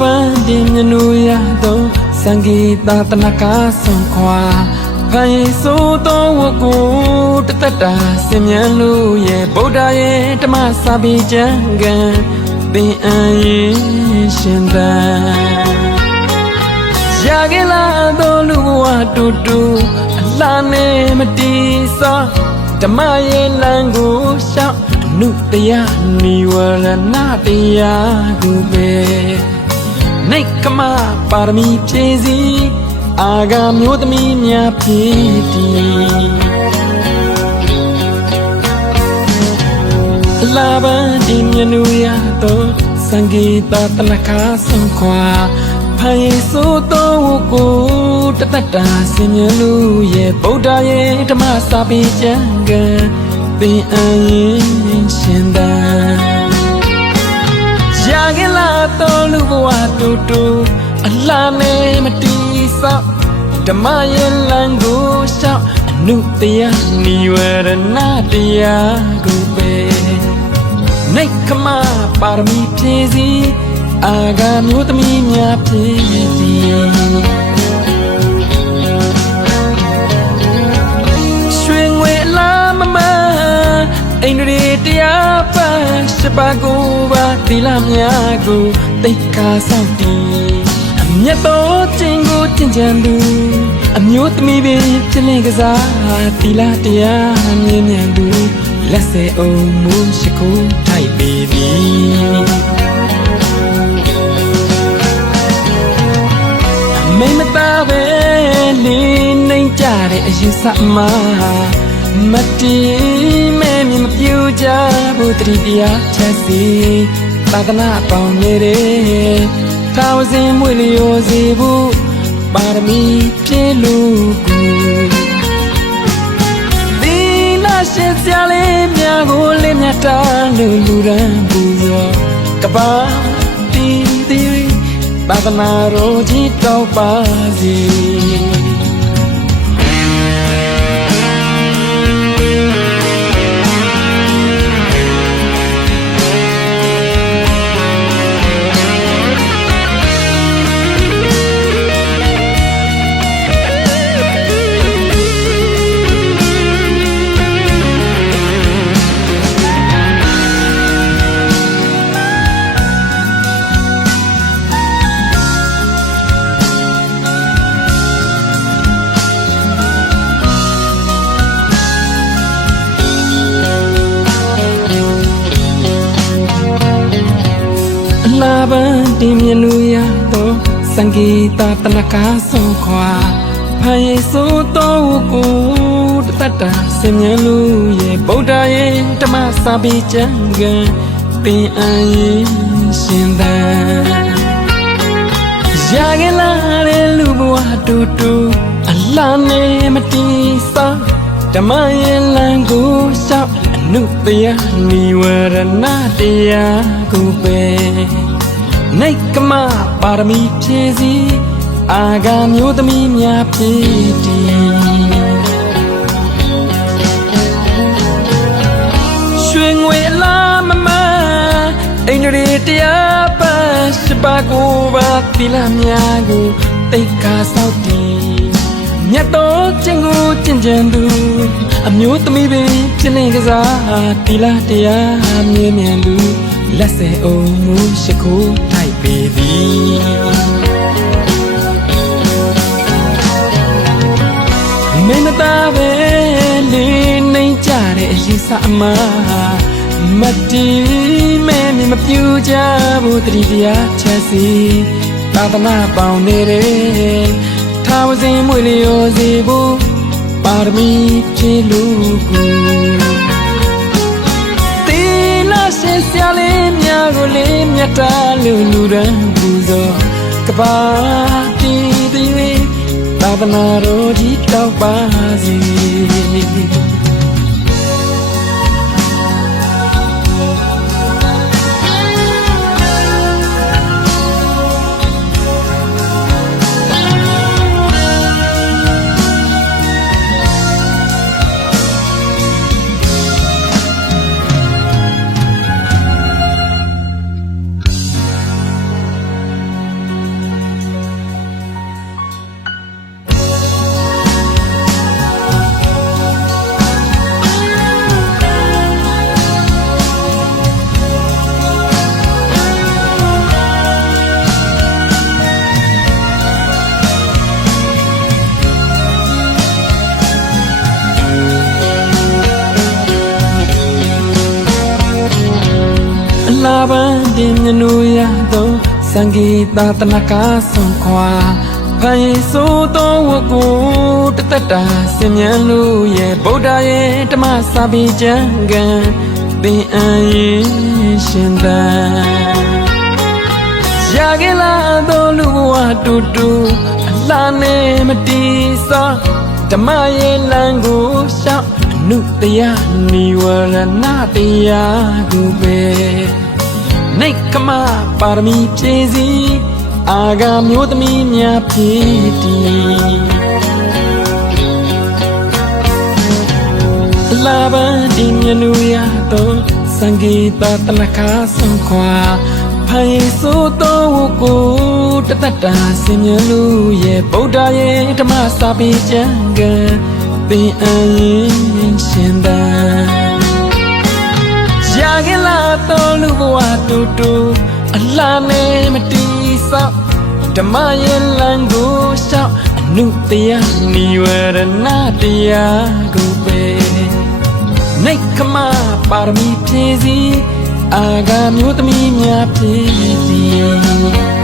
ပန်းတင်မြနူရသောစံဂီတာတနကားဆုံးခွာဖန်ရီဆိုသောဝတ်ကိုတသက်တာစင်မြန်းလို့ရဲ့ဗုဒ္ဓရဲ့ဓမ္မစာပေကျမ်းကန်သင်အန်ရင်ရှင်သန်ရခဲ့လာသောလူဘဝတူတူအလားနဲ့မတီးစောဓမ္မရဲ့လမ်းကိုရှောက်အနုတရားနိဝရဏတရားကိုပဲ နေကမပါရမီဖြည့်စည်းအာဂါမျိုးသမီးများဖြစ်တည်အလာဘန်ဒီမြနူရတော့စံဂီတာတနခါဆုံးခွာဖန်ရီဆိုတော့ကိုတသက်တာစင်မြလို့ရဲ့ဗုဒ္ဓရဲ့ဓမ္မစာပေကျမ်းကန်သင်အရင်ရှင်သ န်ရခဲ့လာတော့လူဘဝတူတူအလားနဲ့မတီးဆောက်ဓမ္မရဲ့လမ်းကိုရှောက်အနုတရားနိဝရဏတရားကိုပဲနေကမပါရမီဖြည့်စည်းအာဂါမျိုးသမီးများဖြစ်တည် အိန္ဒြေတရားပန်းစပါကိုပါတီလာများကိုတိတ်ခါဆောင်တည်အမျက်တော်ချင်းကိုကျင့်ကြံသူအမျိုးသမီးပင်ပြလင်ကစားတီလာတရားမြင်မြန်သူလက်စေအောင်မူရှိခိုးထိုက်ပေသည်မိမသားပဲလေးနှိမ်ကြတဲ့အယူဆမှာမတီးမဲ့မြ င်မပြူကြဘူးတတိတရားချက်စီသာသနာပေါင်းနေတဲ့ထာဝစဉ်မွေလျော်စေဖို့ပါရမီပြည့်လို့ကူသီလရှင်စရာလေးများကိုလေးမြတ်တာလို့လူရန်ပူဇော်ကပါတီးတီးသာသနာတော်ကြီးတောက်ပါစေ လားပန်းတင်မြလူရတော့စံဂီတာတနကားဆုံးခွာဖန်ရီဆိုတော့ကိုတတတာစင်မြလူရဲ့ဗုဒ္ဓရဲ့ဓမ္မစာပေကျမ်းကန်ပင်အန်ရင်ရှင်သန်ရခဲ့လာတဲ့လူဘဝတူတူအလားနဲ့မတီးစားဓမ္မရဲ့လမ်းကိုရှောက်အနုတရားနိဝရဏတရားကိုပဲ နေကမပါရမီဖြည့်စည်းအာဂါမျိုးသမီးများဖြစ်တည်ရွှေငွေအလားမမအိန္ဒြေတရားပန်းစပါကိုပါတိလာများကိုတိတ်ခါဆောက်တည်မြတ်တော်ကျင့်ကိုကျင့်ကြံသူအမျိုးသမီးပင်ပြင်းလင်ကစားတိလာတရားမြင်မြန်သူ လက်စေအောင်မူရှိခိုးထိုက်ပေသည်မင်းမသားပဲလေးနှိမ်ကြတဲ့အယူဆအမှားမတီးမဲမြင်မပြူကြဘူးတတိတရားချက်စီသာသနာပေါင်းနေတဲ့ထာဝစဉ်မွေလျော်စေဖို့ပါရမီဖြည့်လို့ကူတီ လာရှင်စရာလေးများကိုလေးမြတ်တာလို့လူရန်ပူဇော်ကပါတီတီသာသနာတော်ကြီးတောက်ပါစေ စံဂီတာတနကားဆုံးခွာဖန်ရီဆိုသောဝတ်ကိုတသက်တာစင်မြန်းလို့ရဲ့ဗုဒ္ဓရဲ့ဓမ္မစာပေကျမ်းကန်သင်အန်ရင်ရှင်သန်ရခဲ့လာသောလူဘဝတူတူအလားနဲ့မတီးစောဓမ္မရဲ့လမ်းကိုရှောက်အနုတရားနိဝရဏတရားကိုပဲ နေကမပါရမီဖြည့်စည်းအာဂါမျိုးသမီးများဖြစ်တည်လာဘန်ဒီမြနူရတော့စံဂီတာတနခါဆုံးခွာဖိုင်ဆိုတော့ကိုတသက်တာစင်မြလို့ရဲ့ဗုဒ္ဓရဲ့ဓမ္မစာပေကျမ်းကန်သင်အရင်ရှင်သန် ရခဲ့လာတော့လူဘဝတူတူအလားနဲ့မတီးဆောက်ဓမ္မရဲ့လမ်းကိုရှောက်အနုတရားနိဝရဏတရားကိုပဲနေကမပါရမီဖြည့်စည်းအာဂါမျိုးသမီးများဖြည့်စည်း